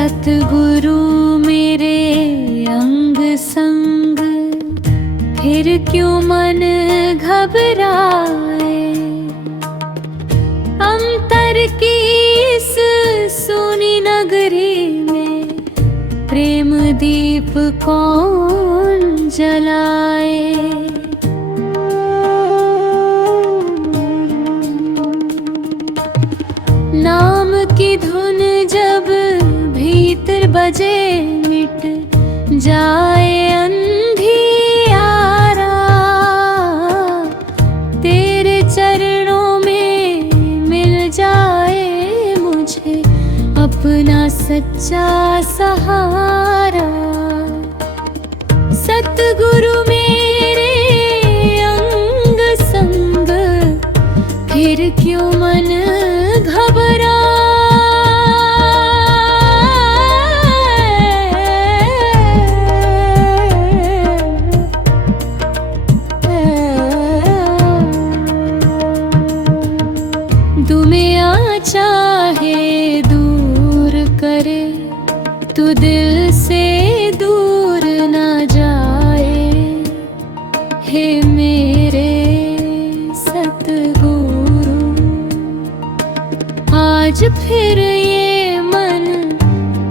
सतगुरु मेरे अंग संग, फिर क्यों मन घबराए। अंतर की इस सुनी नगरी में प्रेम दीप कौन जलाए। नाम की धुन जब भीतर बजे, मिट जाए अंधियारा। तेरे चरणों में मिल जाए मुझे अपना सच्चा सहारा। सतगुरु मेरे अंग संग, फिर क्यों मन घबराए। दुनिया चाहे दूर करे, तू दिल से दूर ना जाए। हे मेरे सतगुरु, आज फिर ये मन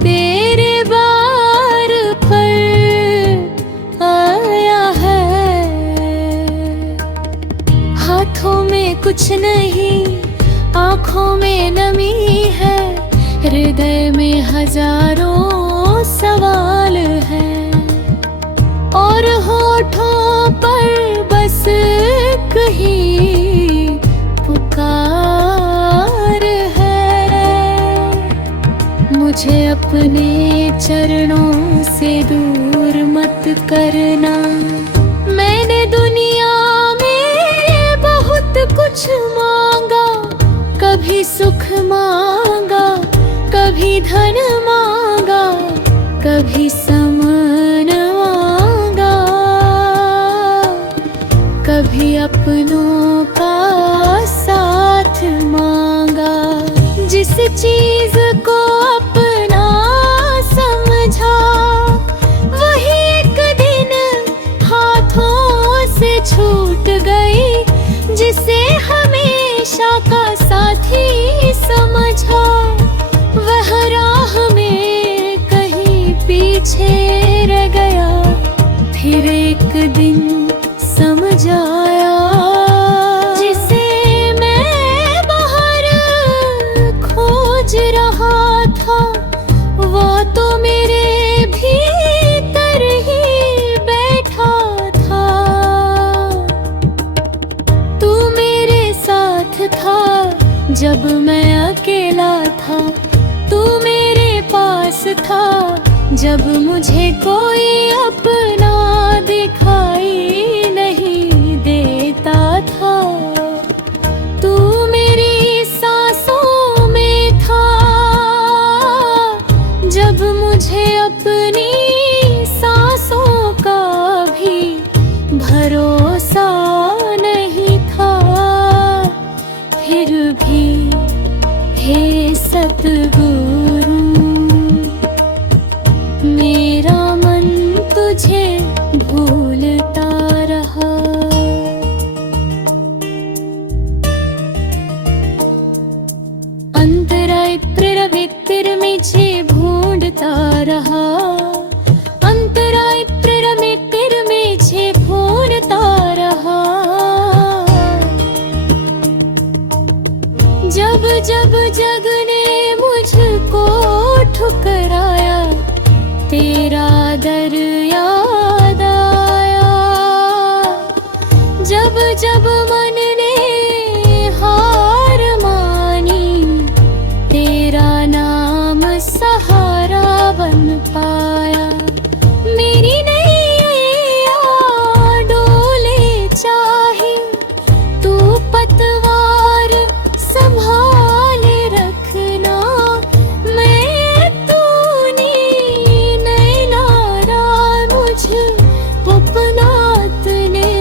तेरे बार पर आया है। हाथों में कुछ नहीं, आँखों में नमी है, हृदय में हजारों सवाल हैं, और होठों पर बस कहीं पुकार है। मुझे अपने चरणों से दूर मत करना। मैंने दुनिया में बहुत कुछ मांगा, कभी सुख मांगा, कभी धन मांगा, कभी समान मांगा, कभी अपनों का साथ मांगा। जिस चीज को अपना समझा, वही एक दिन हाथों से छूट गई। जिसे हमेशा का साथी समझा, वह राह में कहीं पीछे रह गया। फिर एक दिन समझ आया, जिसे मैं बाहर खोज रहा था, वो तो मेरे भीतर ही बैठा था। तू मेरे साथ था जब मैं अकेला था, तू मेरे पास था जब मुझे कोई अपना दिखाई नहीं देता था। तू मेरी सांसों में था जब मुझे अपनी सांसों का भी भरोसा नहीं था। फिर भी हे सतगुरु, मेरा मन तुझे भूलता रहा। अंतराय प्रेरवित्र मुझे ढूंढता रहा। अंतराय प्रेरवित्र मुझे ढूंढता रहा। जब जब जग ने मुझको ठुकराया, तेरा दर याद आया। जब जब मन ने हार मानी, तेरा नाम सहारा बन पाया। मेरी नैया डोले चाहे, तू पतवार संभाले रखना। मैं तूने नैनारा मुझ उपनात ने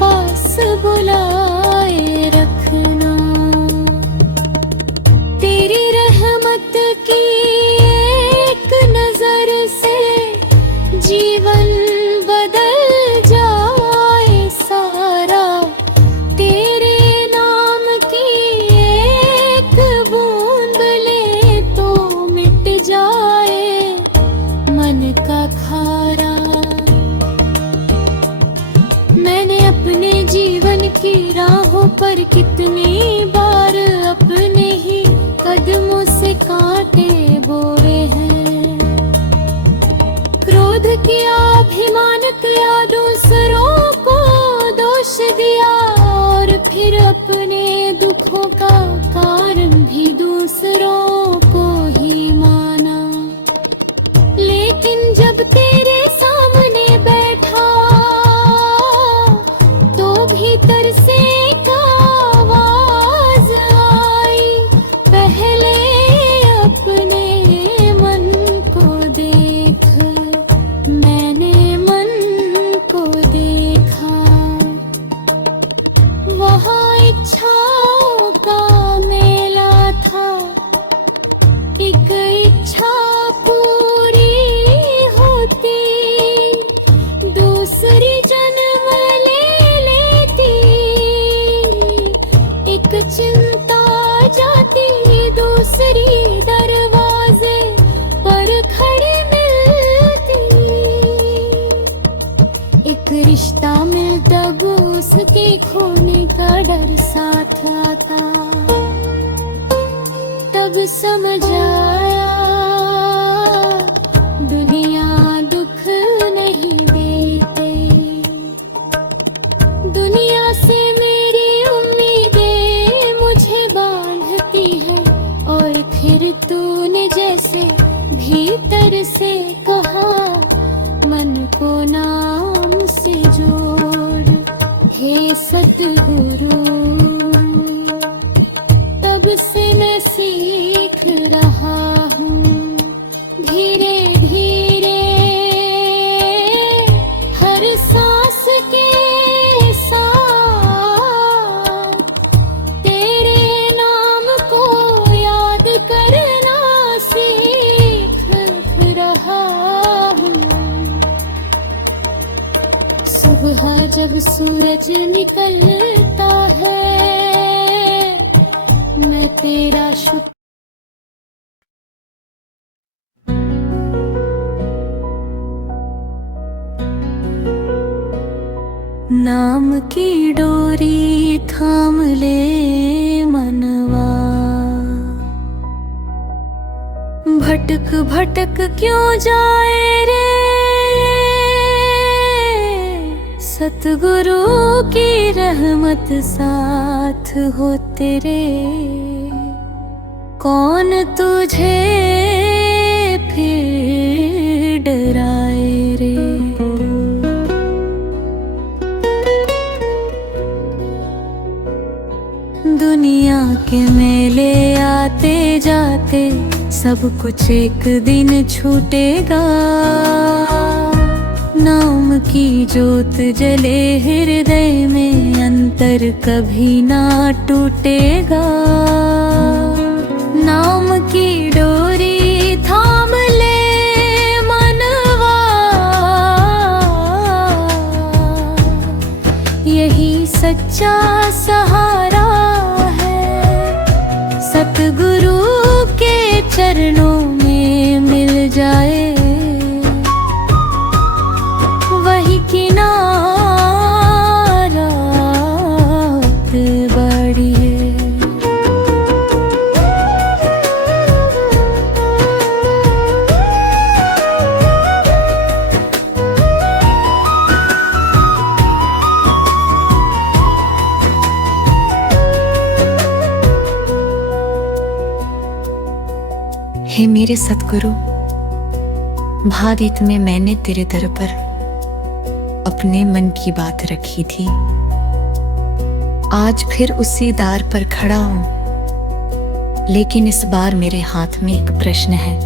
पास बुलाए रखना। तेरी रहमत की पर कितनी बार अपने ही कदमों से कांटे बोए हैं। क्रोध किया, अभिमान किया, दूसरों को दोष दिया और फिर अपने दुखों का कारण भी दूसरों को ही माना। लेकिन जब तेरे सामने बैठा तो भीतर से एक आवाज आई, पहले अपने मन को देख। मैंने मन को देखा, वहाँ इच्छाओं का मेला था। एक इच्छा पूरी होती, दूसरी जन्म ले लेती। एक चिंता जाती, दूसरी दरवाजे पर खड़ी मिलती। एक रिश्ता मिलता, वो उसके खोने का डर साथ आता। तब समझ आया दुनिया दुख नहीं देते। दुनिया से मेरी उम्मीदें मुझे बांधती है। और फिर तूने जैसे भीतर से कहा, मन को नाम से जोड़ हे सतगुरु। तब से मैं सीख रहा हूँ धीरे धीरे, हर सांस के साथ तेरे नाम को याद करना सीख रहा हूँ। सुबह जब सूरज निकलता है, मैं तेरा शुक्र। नाम की डोरी थाम ले मनवा, भटक भटक क्यों जाए रे। सतगुरु की रहमत साथ हो तेरे, कौन तुझे फिर डराए रे। दुनिया के मेले आते जाते सब कुछ एक दिन छूटेगा। नाम की जोत जले हृदय में, अंतर कभी ना टूटेगा। नाम की डोरी थाम ले मनवा, यही सच्चा सहारा है। सतगुरु के चरणों में मिल जाए, वही किनारा बड़ी है। हे मेरे सतगुरु, भागीत में मैंने तेरे दर पर अपने मन की बात रखी थी। आज फिर उसी द्वार पर खड़ा हूं, लेकिन इस बार मेरे हाथ में एक प्रश्न है।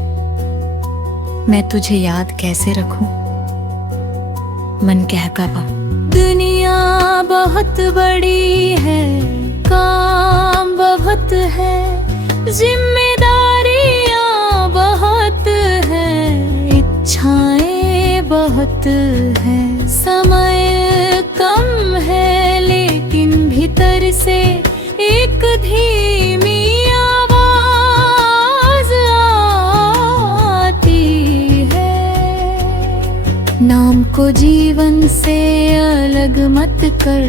मैं तुझे याद कैसे रखूं? मन कहका बा, दुनिया बहुत बड़ी है, काम बहुत है, जिम्मेदारियां बहुत है, इच्छाएं बहुत है। समय कम है, लेकिन भीतर से एक धीमी आवाज आती है। नाम को जीवन से अलग मत कर,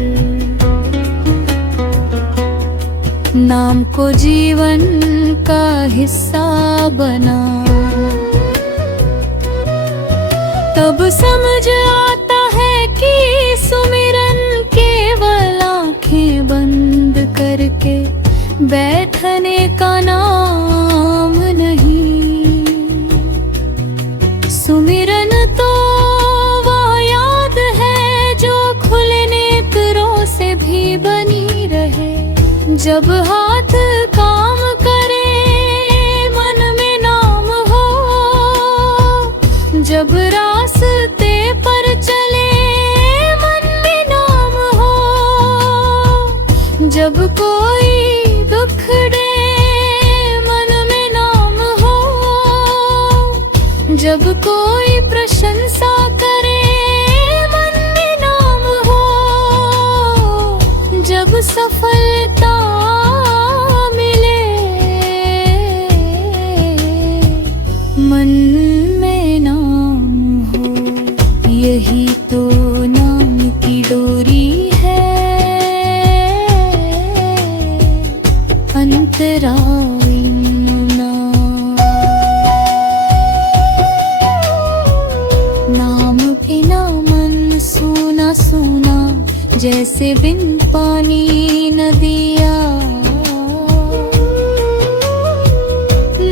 नाम को जीवन का हिस्सा बना। तब समझ आता है कि सुमिरन केवल आंखें बंद करके बैठने का नाम नहीं। सुमिरन तो वो याद है जो खुले नेत्रों से भी बनी रहे। जब हाथ काम करे मन में नाम हो, जब रास्ते पर चले मन में नाम हो, जब कोई दुख दे मन में नाम हो, जब कोई प्रशंसा करे मन में नाम हो, जब सफलता मिले मन में नाम हो। यही तो नाम की डोरी है, अंतरायण नाम। नाम बिना मन सूना सूना, जैसे बिन पानी नदिया।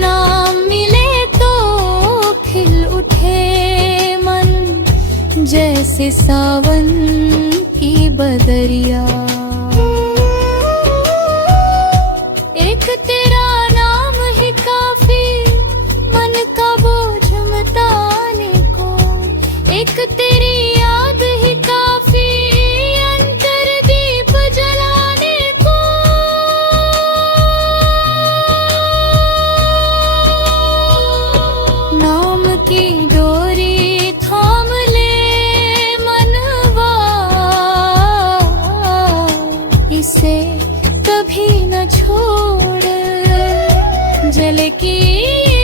नाम मिले तो खिल उठे मन, जैसे सावन की बदरिया। एक तेरा नाम ही काफी मन का बोझ मिटाने को, एक तेरी याद ही काफी अंतर दीप जलाने को। नाम की डोरी थाम ले मनवा, इसे कभी न छोड़। जले की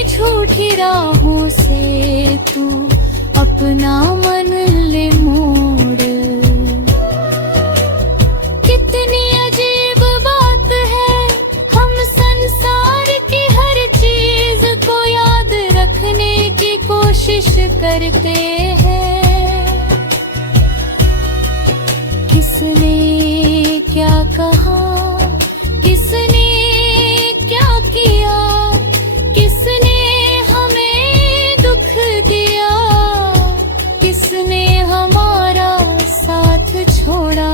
झूठी राहों से तू अपना मन ले मोड़। कितनी अजीब बात है, हम संसार की हर चीज को याद रखने की कोशिश करते हैं। किसने क्या कहा, किसने क्या किया, किसने हमें दुख दिया, किसने हमारा साथ छोड़ा।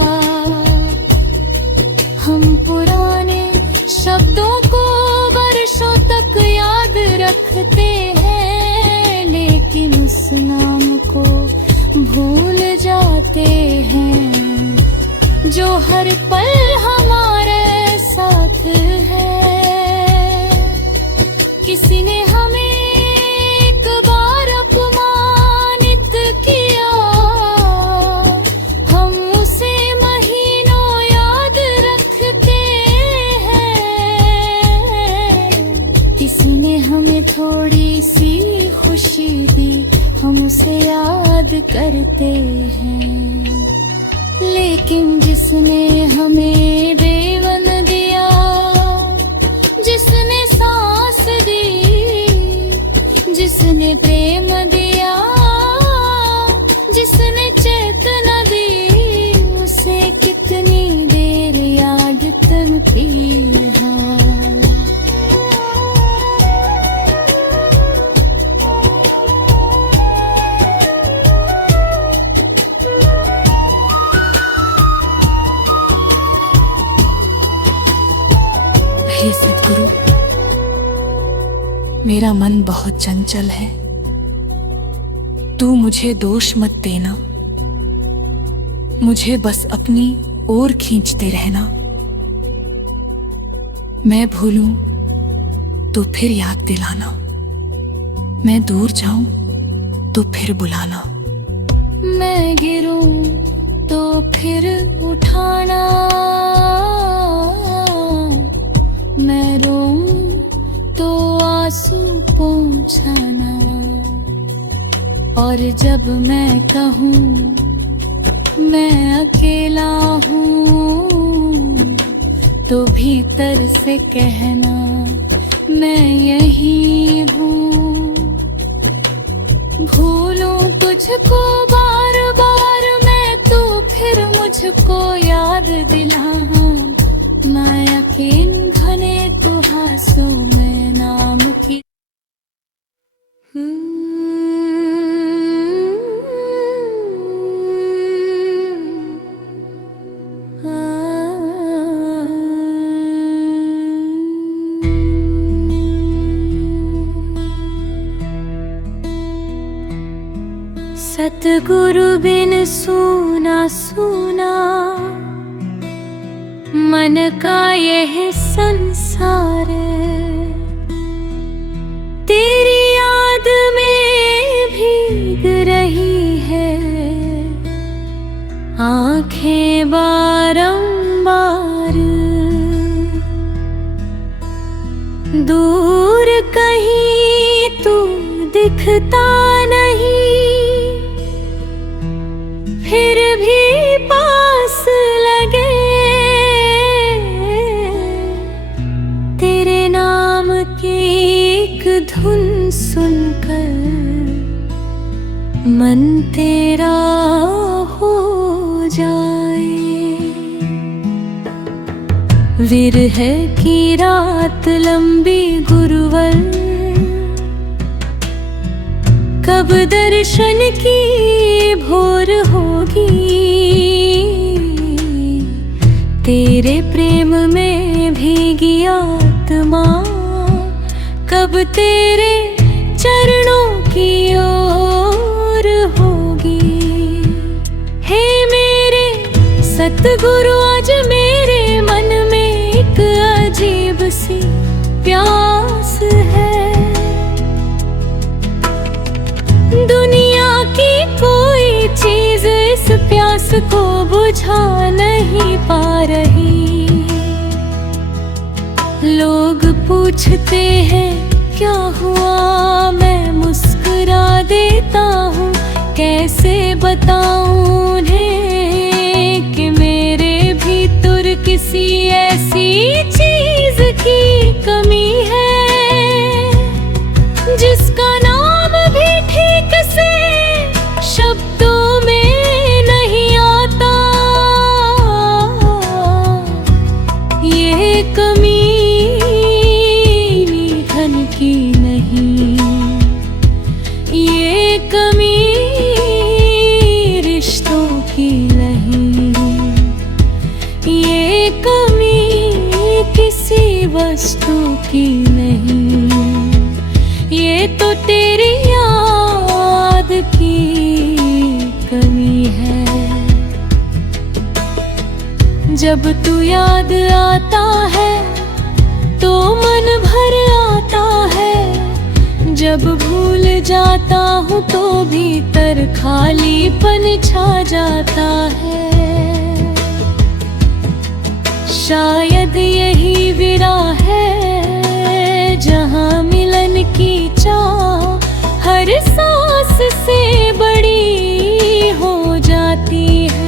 हम पुराने शब्दों को वर्षों तक याद रखते हैं, लेकिन उस नाम को भूल जाते हैं जो हर पल हमारे साथ है। किसी ने हमें एक बार अपमानित किया, हम उसे महीनों याद रखते हैं। किसी ने हमें थोड़ी सी खुशी दी, हम उसे याद करते हैं। लेकिन जिसने हमें जीवन दिया, जिसने सांस दी, जिसने प्रेम दिया, जिसने चेतना दी, उसे कितनी देर याद तनती है। हे सद्गुरु, मेरा मन बहुत चंचल है, तू मुझे दोष मत देना। मुझे बस अपनी ओर खींचते रहना। मैं भूलूं तो फिर याद दिलाना, मैं दूर जाऊं तो फिर बुलाना। मैं गिरूं तो फिर उठाना, मैं रोऊं तो आंसू पोंछाना। और जब मैं कहूँ मैं अकेला हूँ, तो भीतर से कहना मैं यही हूँ। भूलूं तुझको बार बार मैं, तो फिर मुझको याद दिलाऊं। माया के इन घने तुहासों में नाम की सतगुरु बिन सूना सूना मन का यह संसार, तेरी याद में भीग रही है आंखें बारंबार। दूर कहीं तू दिखता नहीं, फिर भी पास लगे। तेरे नाम की एक धुन सुनकर मन तेरा हो जाए। विरह की रात लंबी गुरुवर, कब दर्शन की भोर होगी। तेरे प्रेम में भीगी आत्मा, कब तेरे चरणों की ओर होगी। हे मेरे सतगुरु, आज मेरे मन में एक अजीब सी प्यास है। दुनिया की कोई चीज इस प्यास को बुझा नहीं पा रही। लोग पूछते हैं क्या हुआ, मैं मुस्कुरा देता हूँ। कैसे बताऊं उन्हें कि मेरे भीतर किसी ऐसी चीज की कमी है, जिसका नाम भी ठीक से शब्दों में नहीं आता। ये कमी धन की नहीं, ये कमी रिश्तों की नहीं, ये कमी किसी वस्तु की नहीं। ये तो तेरी याद की कमी है। जब तू याद आता है तो मन भर आता है। जब भूल जाता हूँ तो भीतर खालीपन छा जाता है। शायद यही विरह है जहाँ मिलन की चाह हर सांस से बड़ी हो जाती है।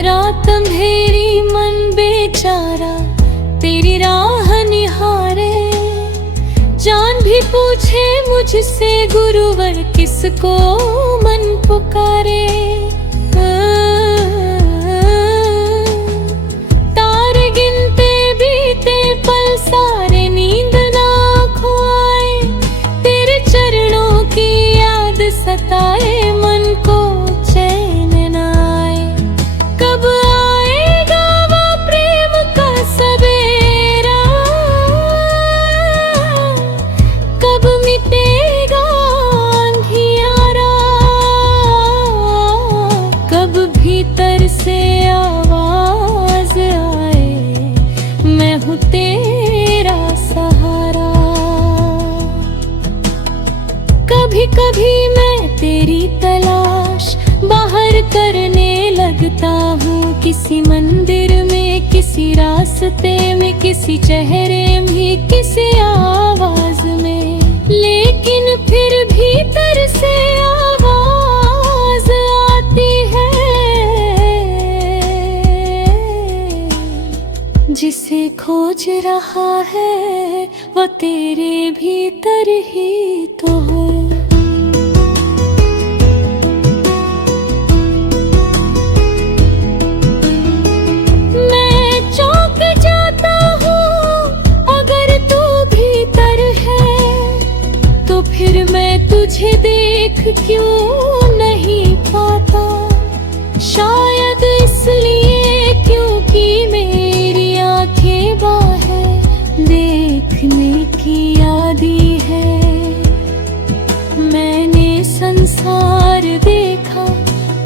रात अंधेरी मन बेचारा तेरी राह निहारे। जान भी पूछे मुझसे गुरुवर किसको मन पुकारे। तारे गिनते बीते पल सारे नींद ना खोए। तेरे चरणों की याद सताए मन को चैन ना आए। कब आएगा वो प्रेम का सवेरा, कब मिटेगा अंधियारा, कब भीतर से आवाज आए मैं हूँ तेरा कभी कभी मैं तेरी तलाश बाहर करने लगता हूँ, किसी मंदिर में, किसी रास्ते में, किसी चेहरे में, किसी आवाज में, लेकिन फिर भीतर से आवाज आती है, जिसे खोज रहा है वो तेरे भीतर ही तो है। मैं चौंक जाता हूँ अगर तू भीतर है, तो फिर मैं तुझे देख क्यों नहीं पाता, शायद इसलिए क्योंकि मेरी आंखें बाहें देखने की आदी है। मैंने संसार देखा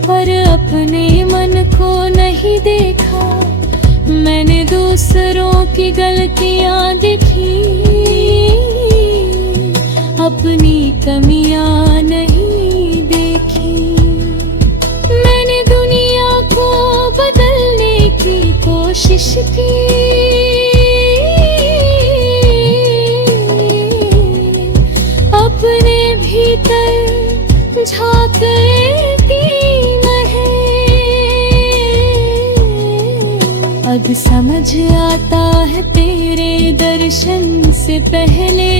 पर अपने मन को नहीं देखा, मैंने दूसरों की गलतियां देखी, अपनी कमियां नहीं देखी। मैंने दुनिया को बदलने की कोशिश की, अपने भीतर झांकती है। अब समझ आता है तेरे दर्शन से पहले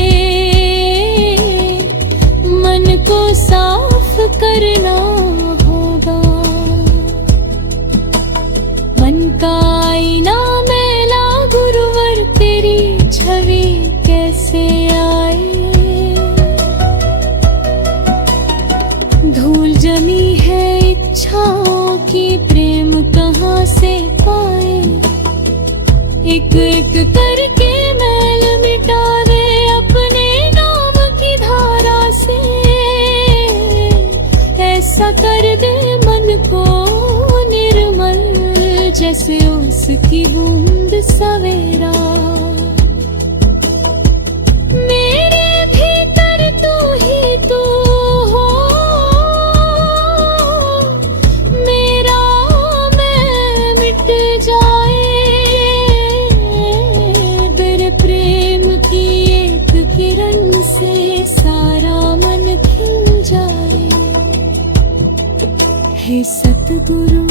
मन को साफ करना होगा। मन का आईना मैला गुरुवर तेरी छवि कैसे आए, धूल जमी है इच्छाओं की, प्रेम कहाँ से पाए, एक एक करके मैल मिटा दे अपने नाम की धारा से, ऐसा कर दे मन को निर्मल जैसे उसकी बूंद सवेरा। मेरे भीतर तू ही तू हो, मेरा मैं मिट जाए, तेरे प्रेम की एक किरण से सारा मन खिल जाए। हे सतगुरु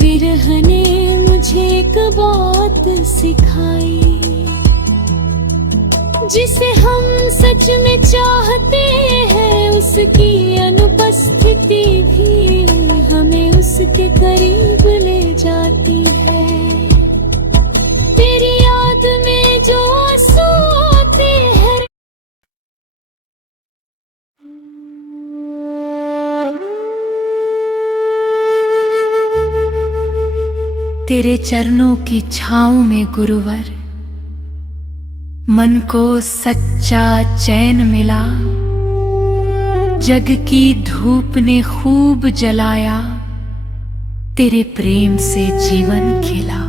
विरह ने मुझे एक बात सिखाई, जिसे हम सच में चाहते हैं उसकी अनुपस्थिति भी हमें उसके करीब ले जाती है। तेरी याद में जो आंसू आते हैं, तेरे चरणों की छाँव में गुरुवर मन को सच्चा चैन मिला, जग की धूप ने खूब जलाया, तेरे प्रेम से जीवन खिला।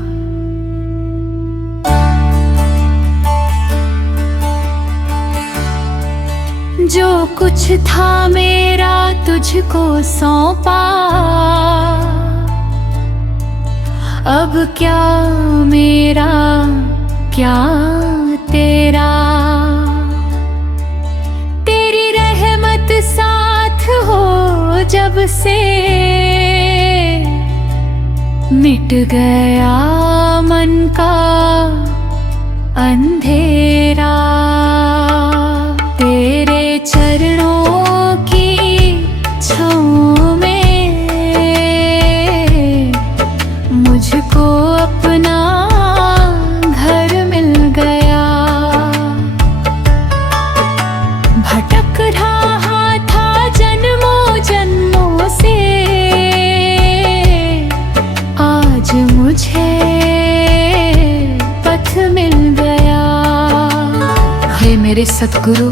जो कुछ था मेरा तुझको सौंपा, अब क्या मेरा क्या तेरा, तेरी रहमत साथ हो जब से मिट गया मन का अंधेरा। तेरे चरणों की छाँव में मुझको अपना घर मिल गया। भटक रहा था जन्मों जन्मों से, आज मुझे पथ मिल गया। हे मेरे सतगुरु,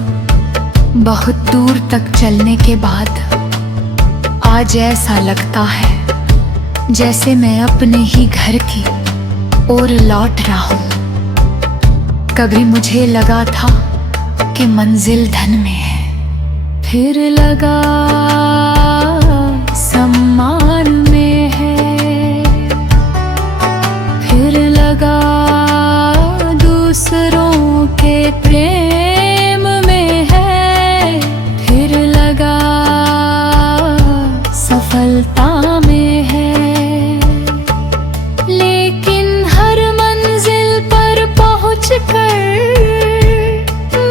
बहुत दूर तक चलने के बाद आज ऐसा लगता है जैसे मैं अपने ही घर की ओर लौट रहा हूँ। कभी मुझे लगा था कि मंजिल धन में है। फिर लगा सम्मान में है, फिर लगा दूसरों के प्रेम में है, फिर लगा सफलता में है। लेकिन हर मंजिल पर पहुंचकर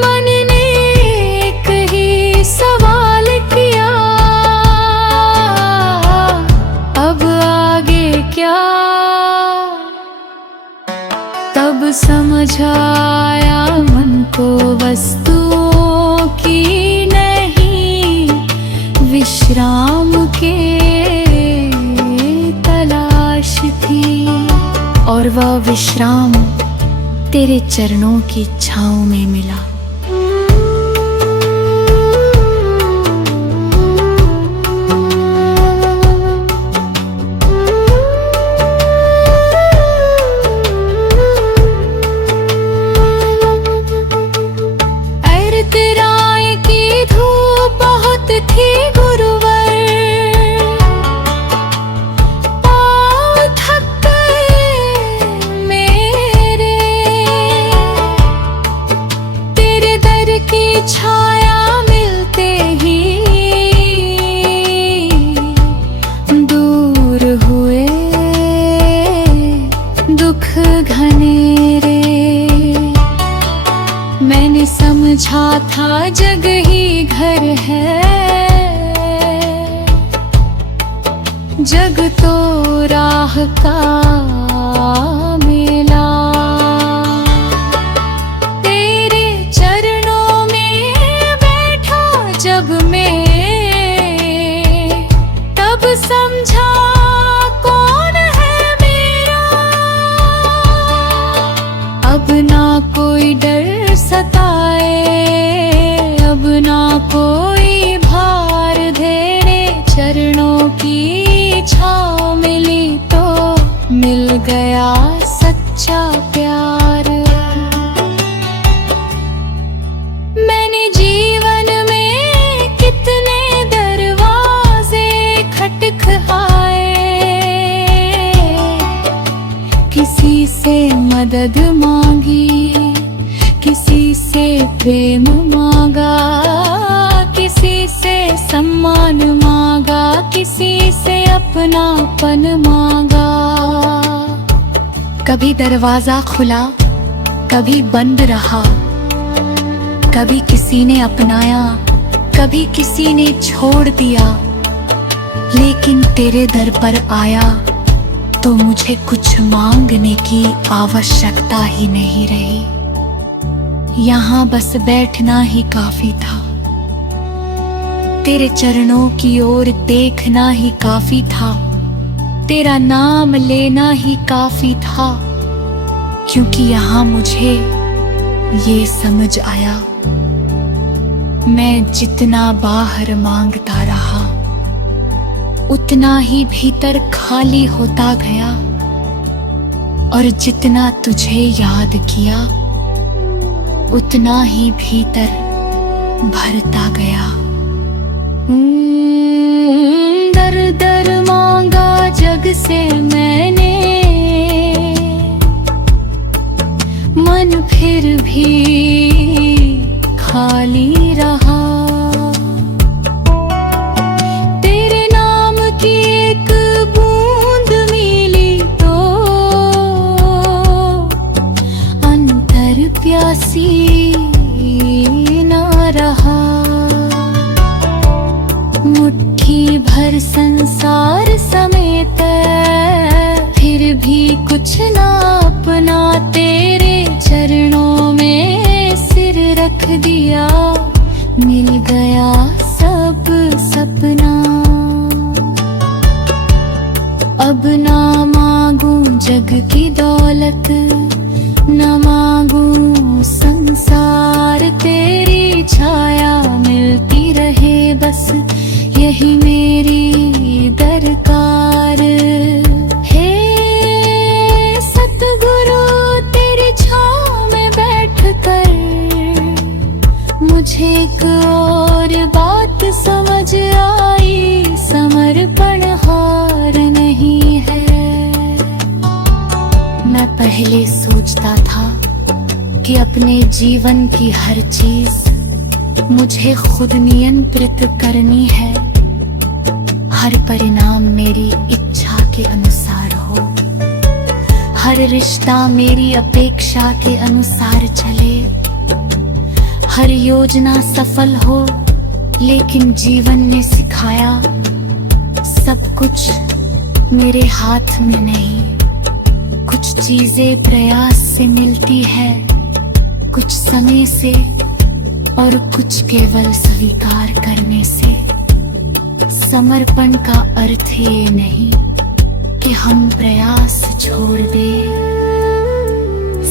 मन ने एक ही सवाल किया, अब आगे क्या? तब समझ आया मन को वस्तुओं की नहीं, विश्राम के तलाश थी। और वह विश्राम तेरे चरणों की छाँव में मिला। छाया मिलते ही दूर हुए दुख घनेरे। मैंने समझा था जग ही घर है, जग तो राह का मेला। जब मैं तब समझा कौन है मेरा। अब ना कोई डर सताए, अब ना कोई भार धेरे। चरणों की छाँव मिली तो मिल गया सच्चा प्यार। मैंने जीवन किसी से मदद मांगी, किसी से प्रेम मांगा, किसी से सम्मान मांगा, किसी से अपनापन मांगा। कभी दरवाजा खुला, कभी बंद रहा, कभी किसी ने अपनाया, कभी किसी ने छोड़ दिया। लेकिन तेरे दर पर आया तो मुझे कुछ मांगने की आवश्यकता ही नहीं रही। यहाँ बस बैठना ही काफी था, तेरे चरणों की ओर देखना ही काफी था, तेरा नाम लेना ही काफी था। क्योंकि यहाँ मुझे ये समझ आया, मैं जितना बाहर मांगता रहा उतना ही भीतर खाली होता गया, और जितना तुझे याद किया उतना ही भीतर भरता गया। दर दर मांगा जग से मैंने, मन फिर भी खाली रहा। प्यासी ना रहा, मुट्ठी भर संसार समेत फिर भी कुछ ना अपना। तेरे चरणों में सिर रख दिया, मिल गया सब सपना। अब ना मांगू जग की दौलत, न मांगू संसार, तेरी छाया मिलती रहे बस यही मेरी दरकार। हे सतगुरु तेरी छाँव में बैठकर मुझे एक और बात समझ आई, समर्पण हार नहीं है। मैं पहले सोचता था कि अपने जीवन की हर चीज मुझे खुद नियंत्रित करनी है, हर परिणाम मेरी इच्छा के अनुसार हो, हर रिश्ता मेरी अपेक्षा के अनुसार चले, हर योजना सफल हो। लेकिन जीवन ने सिखाया सब कुछ मेरे हाथ में नहीं। कुछ चीजें प्रयास से मिलती है, कुछ समय से, और कुछ केवल स्वीकार करने से। समर्पण का अर्थ ये नहीं कि हम प्रयास छोड़ दें,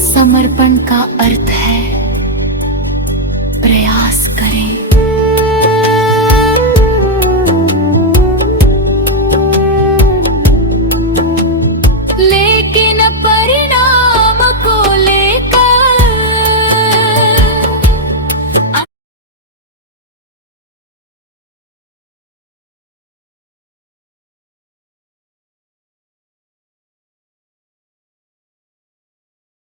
समर्पण का अर्थ है